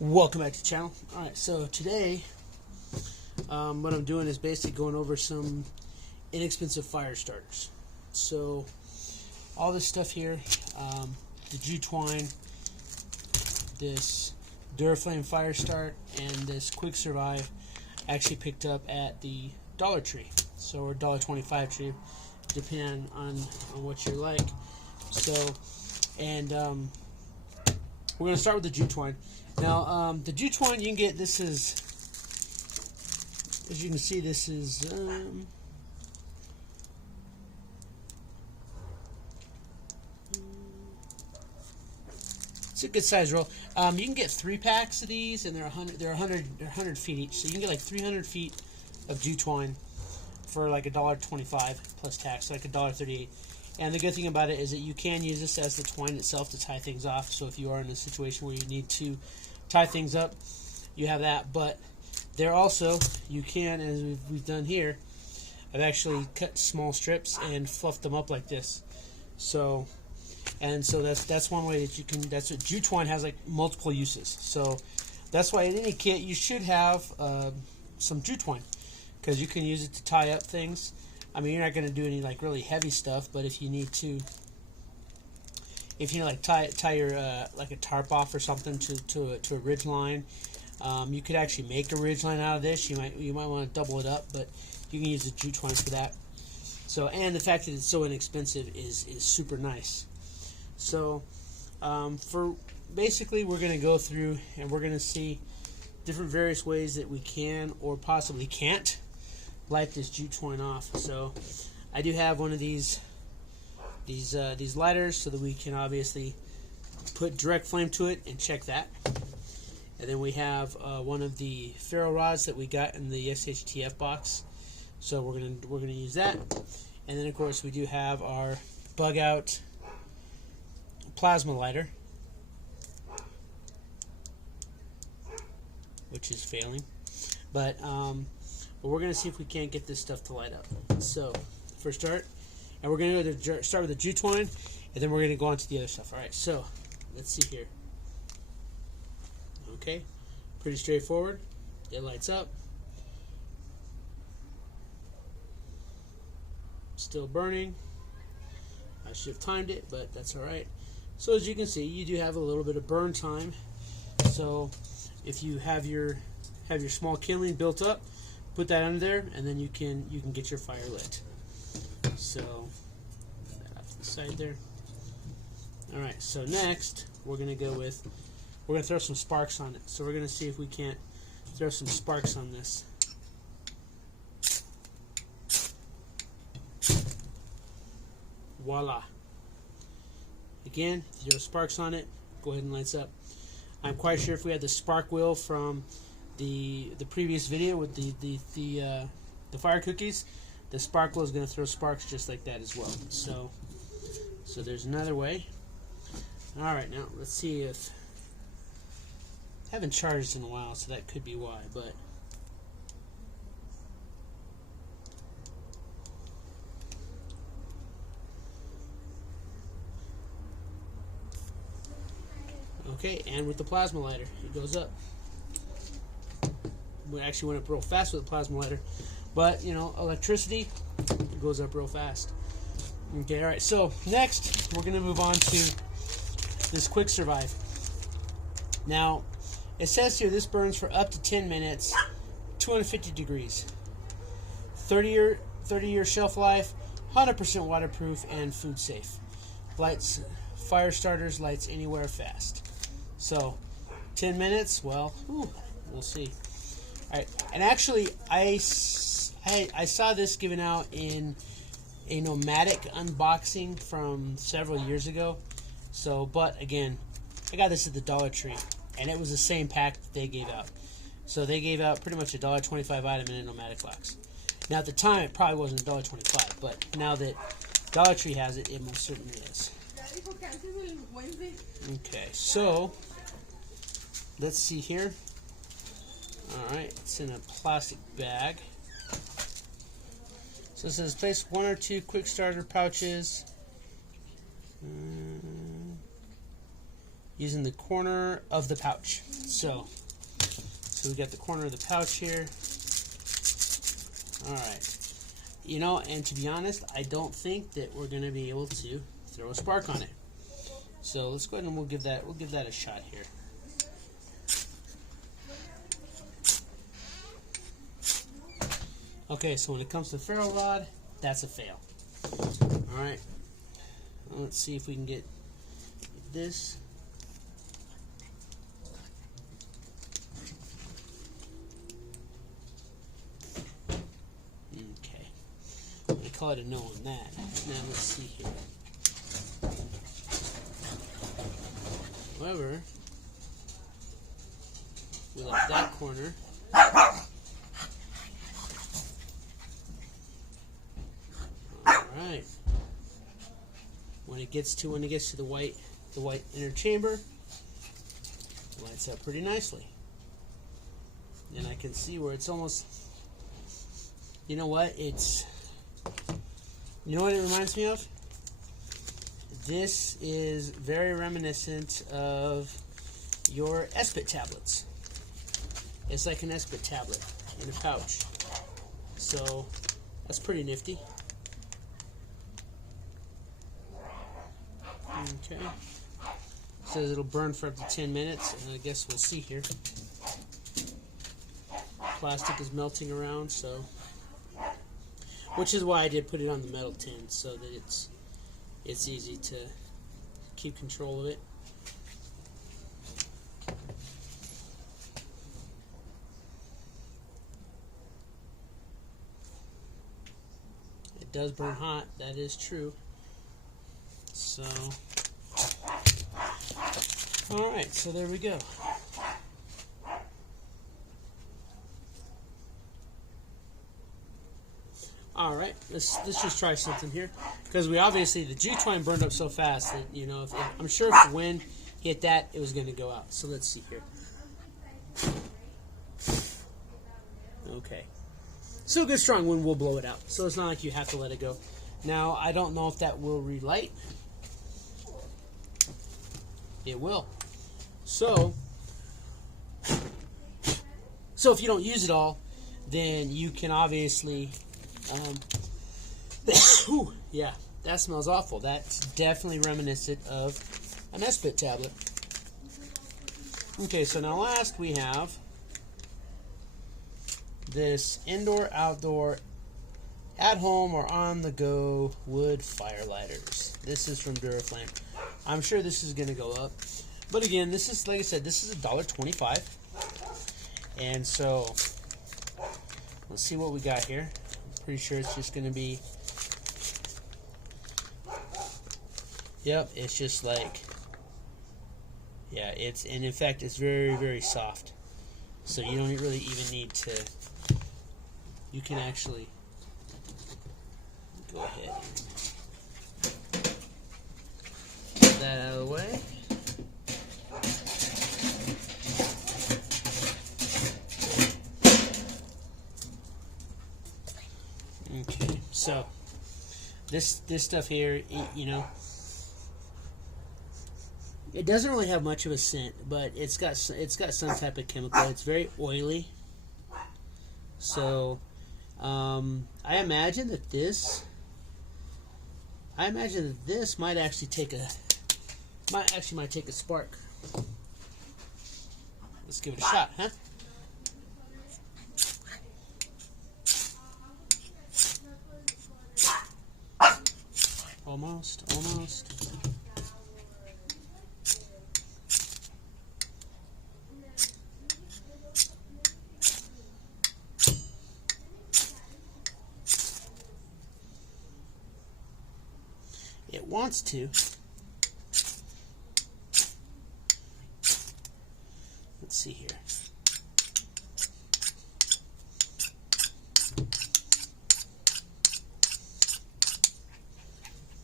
Welcome back to the channel. Alright, so today what I'm doing is basically going over some inexpensive fire starters. So all this stuff here, the Jew Twine, this Duraflame Fire Start, and this Quick Survive, I actually picked up at the Dollar Tree, so or $1.25 tree, depending on what you like. So, and we're going to start with the Jew Twine. Now, the Jew Twine you can get, this is, as you can see, this is, it's a good size roll. You can get 3 packs of these, and they're 100 feet each. So you can get like 300 feet of Jew Twine for like $1.25 plus tax, so like $1.38. And the good thing about it is that you can use this as the twine itself to tie things off. So if you are in a situation where you need to tie things up, you have that. But there also, you can, as we've done here, I've actually cut small strips and fluffed them up like this. So, and so that's one way that you can. That's what Jew Twine has, like multiple uses. So that's why in any kit you should have some Jew Twine, because you can use it to tie up things. I mean, you're not going to do any like really heavy stuff, but if you need to, if you like tie your like a tarp off or something to a ridge line, you could actually make a ridge line out of this. You might want to double it up, but you can use the Jew Twine for that. So, and the fact that it's so inexpensive is super nice. So, for basically, we're going to go through and we're going to see different various ways that we can or possibly can't light this Jew Twine off. So I do have one of these lighters so that we can obviously put direct flame to it and check that. And then we have one of the ferro rods that we got in the SHTF box. So we're gonna use that. And then of course we do have our bug out plasma lighter, which is failing, but we're going to see if we can't get this stuff to light up. So, for start, and we're going to start with the Jew Twine, and then we're going to go on to the other stuff. Alright, so, let's see here. Okay, pretty straightforward. It lights up. Still burning. I should have timed it, but that's alright. So, as you can see, you do have a little bit of burn time. So, if you have your small kindling built up, put that under there, and then you can get your fire lit. So put that off to the side there. All right. So next we're gonna throw some sparks on it. So we're gonna see if we can't throw some sparks on this. Voila. Again, throw sparks on it. Go ahead and lights up. I'm quite sure if we had the spark wheel from the previous video with the fire cookies, the sparkler is going to throw sparks just like that as well. So there's another way. All right, now let's see if I haven't charged in a while, so that could be why. But okay, and with the plasma lighter, it goes up. We actually went up real fast with the plasma lighter, but you know, electricity goes up real fast. Okay, all right. So next, we're going to move on to this Quick Survive. Now, it says here this burns for up to 10 minutes, 250 degrees, 30-year shelf life, 100% waterproof, and food safe. Lights fire starters, lights anywhere fast. So 10 minutes. Well, we'll see. All right, and actually, I saw this given out in a Nomadik unboxing from several years ago. So, but again, I got this at the Dollar Tree, and it was the same pack that they gave out. So they gave out pretty much a $1.25 item in a Nomadik box. Now at the time, it probably wasn't $1.25, but now that Dollar Tree has it, it most certainly is. Okay, so let's see here. Alright, it's in a plastic bag. So it says place 1 or 2 quick starter pouches using the corner of the pouch. So we got the corner of the pouch here. All right. You know, and to be honest, I don't think that we're going to be able to throw a spark on it. So let's go ahead and we'll give that a shot here. Okay, so when it comes to ferro rod, that's a fail. All right. Let's see if we can get this. I call it a no on that. Now let's see here. However, we like that corner. Alright. When it gets to the white inner chamber, it lights up pretty nicely. And I can see where it's almost, you know what, you know what it reminds me of? This is very reminiscent of your SPIT tablets. It's like an SPIT tablet in a pouch. So that's pretty nifty. Okay. Says it'll burn for up to 10 minutes, and I guess we'll see here. Plastic is melting around, so. Which is why I did put it on the metal tin, so that it's easy to keep control of it. It does burn hot, that is true. So, alright, so there we go. Alright, let's just try something here. Because we obviously, the Jew twine burned up so fast that, you know, I'm sure if the wind hit that, it was going to go out. So let's see here. Okay. So a good strong wind will blow it out. So it's not like you have to let it go. Now, I don't know if that will relight. It will. So if you don't use it all, then you can obviously... Ooh, yeah, that smells awful. That's definitely reminiscent of an SPIT tablet. Okay, so now last we have this indoor, outdoor, at home or on the go wood fire lighters. This is from Duraflame. I'm sure this is going to go up. But again, this is, like I said, this is $1.25. And so, let's see what we got here. Pretty sure it's just going to be, yep, it's just like, yeah, and in fact, it's very, very soft. So you don't really even need to, you can actually go ahead and get that out of the way. Okay, so this stuff here, you know, it doesn't really have much of a scent, but it's got some type of chemical. It's very oily. So I imagine that this might actually take a spark. Let's give it a shot, huh? Almost. It wants to. Let's see here.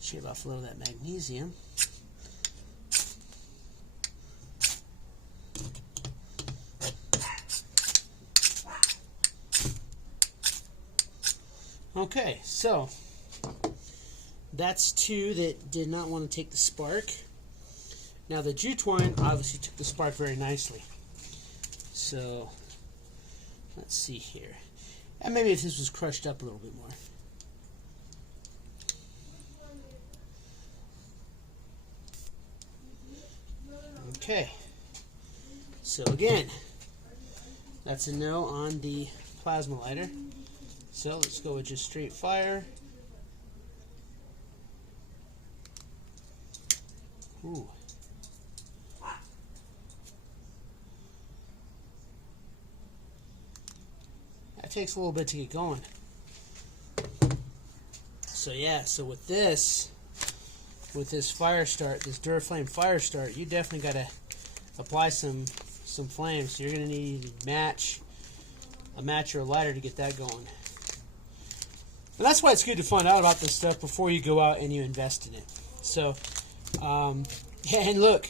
Shave off a little of that magnesium. Okay, so that's two that did not want to take the spark. Now the jute twine obviously took the spark very nicely. So let's see here. And maybe if this was crushed up a little bit more. Okay. So again, that's a no on the plasma lighter. So let's go with just straight fire. Ooh. That takes a little bit to get going. So yeah, so with this fire start, this Duraflame fire start, you definitely got to apply some flame. So you're going to need a match or a lighter to get that going. And that's why it's good to find out about this stuff before you go out and you invest in it. So, yeah, and look,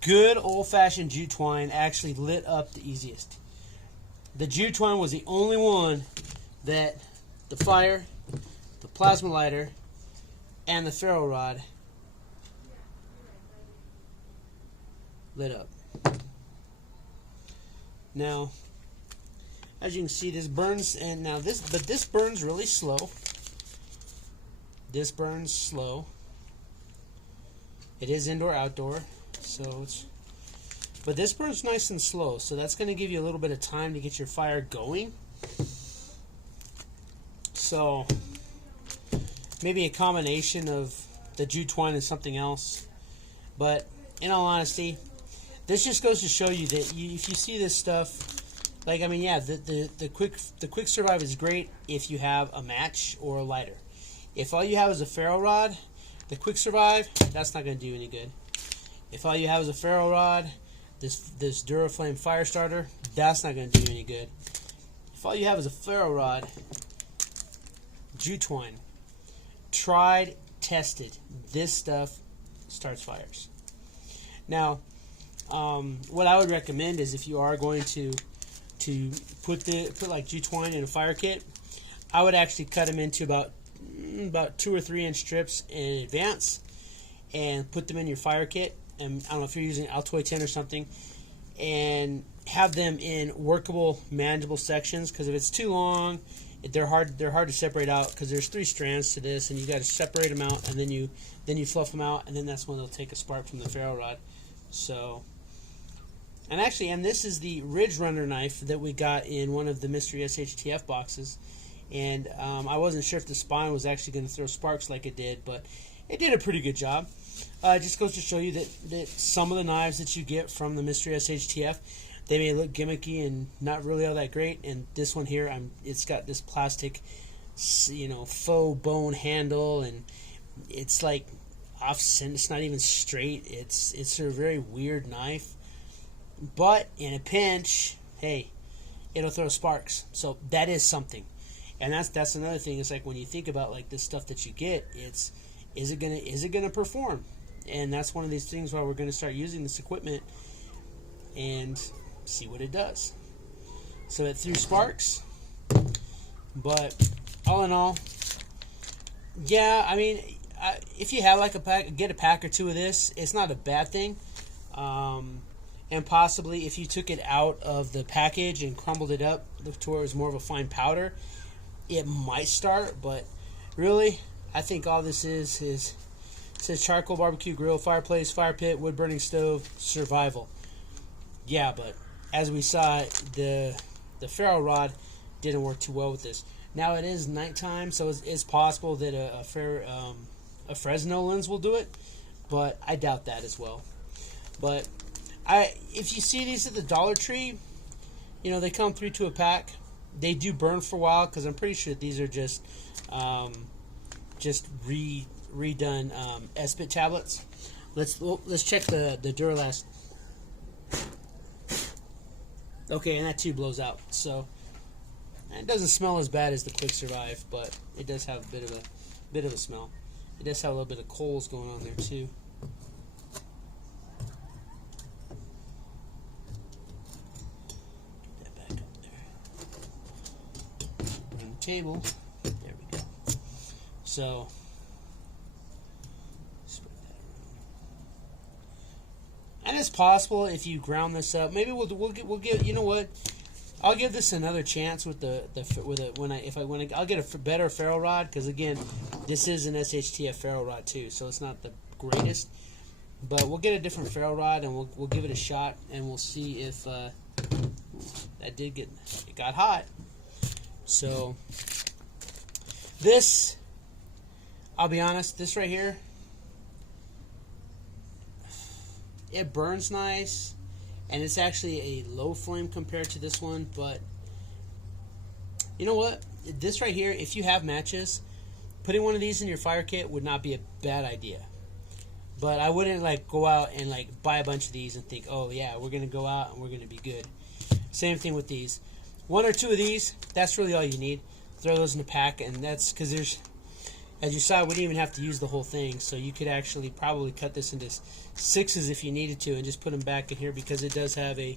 good old-fashioned jute twine actually lit up the easiest. The jute twine was the only one that the fire, the plasma lighter, and the ferro rod lit up. Now, as you can see, this burns, and now this burns really slow. This burns slow. It is indoor-outdoor, so but this burns nice and slow, so that's going to give you a little bit of time to get your fire going. So maybe a combination of the jute twine and something else. But in all honesty, this just goes to show you that if you see this stuff, like, I mean, yeah, the quick survive is great if you have a match or a lighter. If all you have is a ferro rod, the quick survive, that's not going to do any good. If all you have is a ferro rod, this Duraflame fire starter, that's not going to do any good. If all you have is a ferro rod, jute twine, tried, tested, this stuff starts fires. Now, what I would recommend is if you are going to put like jute twine in a fire kit, I would actually cut them into about 2 or 3 inch strips in advance and put them in your fire kit. And I don't know if you're using Altoid tin or something, and have them in workable, manageable sections. Because if it's too long, they're hard to separate out. Because there's 3 strands to this, and you got to separate them out, and then you fluff them out, and then that's when they'll take a spark from the ferro rod. So, and actually, and this is the Ridge Runner knife that we got in one of the mystery SHTF boxes. And I wasn't sure if the spine was actually going to throw sparks like it did, but it did a pretty good job. It just goes to show you that some of the knives that you get from the mystery SHTF, they may look gimmicky and not really all that great. And this one here, it's got this plastic, faux bone handle, and it's like off-center. It's not even straight. It's a very weird knife. But in a pinch, hey, it'll throw sparks. So that is something. And that's another thing. It's like when you think about like this stuff that you get, is it gonna perform? And that's one of these things why we're gonna start using this equipment and see what it does. So it threw sparks, but all in all, yeah, I mean, if you have like get a pack or 2 of this, it's not a bad thing. And possibly if you took it out of the package and crumbled it up to where it was more of a fine powder, it might start. But really, I think all this is it says charcoal, barbecue, grill, fireplace, fire pit, wood burning stove, survival. Yeah, but as we saw, the ferro rod didn't work too well with this. Now it is nighttime, so it's possible that a Fresno lens will do it, but I doubt that as well. But if you see these at the Dollar Tree, they come 3 to a pack. They do burn for a while because I'm pretty sure these are just redone S-Bit tablets. Let's check the Duralast. Okay, and that too blows out. So it doesn't smell as bad as the Quick Survive, but it does have a bit of a smell. It does have a little bit of coals going on there too. Get that back up there. On the table. There we go. So spread that is possible if you ground this up. Maybe we'll give, you know what? I'll give this another chance with I'll get a better ferrule rod, because again, this is an SHTF ferrule rod too, so it's not the greatest. But we'll get a different ferrule rod and we'll give it a shot, and we'll see if it got hot. So this, I'll be honest, this right here, it burns nice, and it's actually a low flame compared to this one. But you know what? This right here, if you have matches, putting one of these in your fire kit would not be a bad idea. But I wouldn't like go out and like buy a bunch of these and think, oh yeah, we're gonna go out and we're gonna be good. Same thing with these. One or two of these, that's really all you need. Throw those in the pack, and that's because there's, as you saw, we didn't even have to use the whole thing, so you could actually probably cut this into 6s if you needed to, and just put them back in here, because it does have the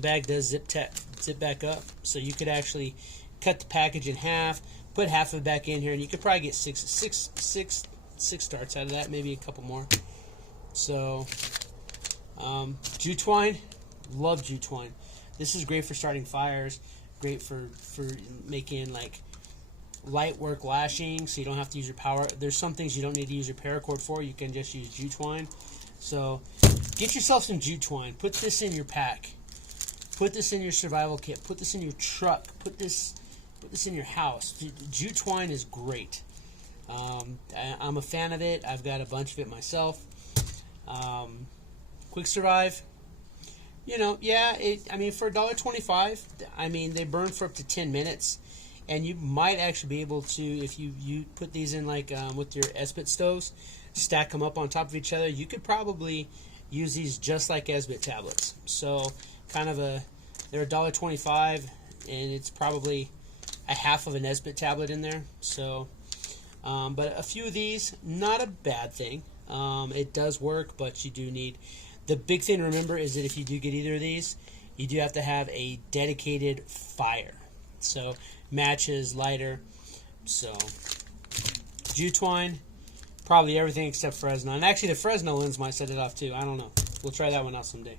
bag does zip back up, so you could actually cut the package in half, put half of it back in here, and you could probably get six starts out of that, maybe a couple more. So jute twine, love jute twine. This is great for starting fires, great for making like light work lashing, so you don't have to use your power. There's some things you don't need to use your paracord for. You can just use jute twine. So get yourself some jute twine. Put this in your pack. Put this in your survival kit. Put this in your truck. Put this in your house. Jute twine is great. I'm a fan of it. I've got a bunch of it myself. Quick Survive. You know, yeah, I mean, for $1.25, I mean, they burn for up to 10 minutes. And you might actually be able to, if you put these in like with your Esbit stoves, stack them up on top of each other, you could probably use these just like Esbit tablets. So kind of they're $1.25, and it's probably a half of an Esbit tablet in there. So, but a few of these, not a bad thing. It does work, but you do need, the big thing to remember is that if you do get either of these, you do have to have a dedicated fire. So matches, lighter. So jute twine, probably everything except Fresno. And actually the Fresno lens might set it off too. I don't know. We'll try that one out someday.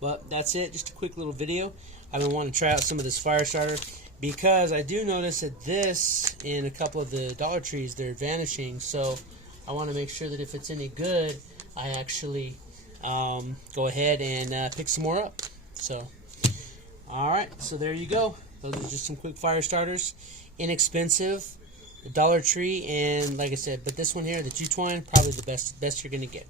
But that's it. Just a quick little video. I've been wanting to try out some of this fire starter, because I do notice that this, in a couple of the Dollar Trees, they're vanishing. So I want to make sure that if it's any good, I actually go ahead and pick some more up. So, alright, so there you go. Those are just some quick fire starters. Inexpensive, the Dollar Tree, and like I said, but this one here, the jute twine, probably the best you're going to get.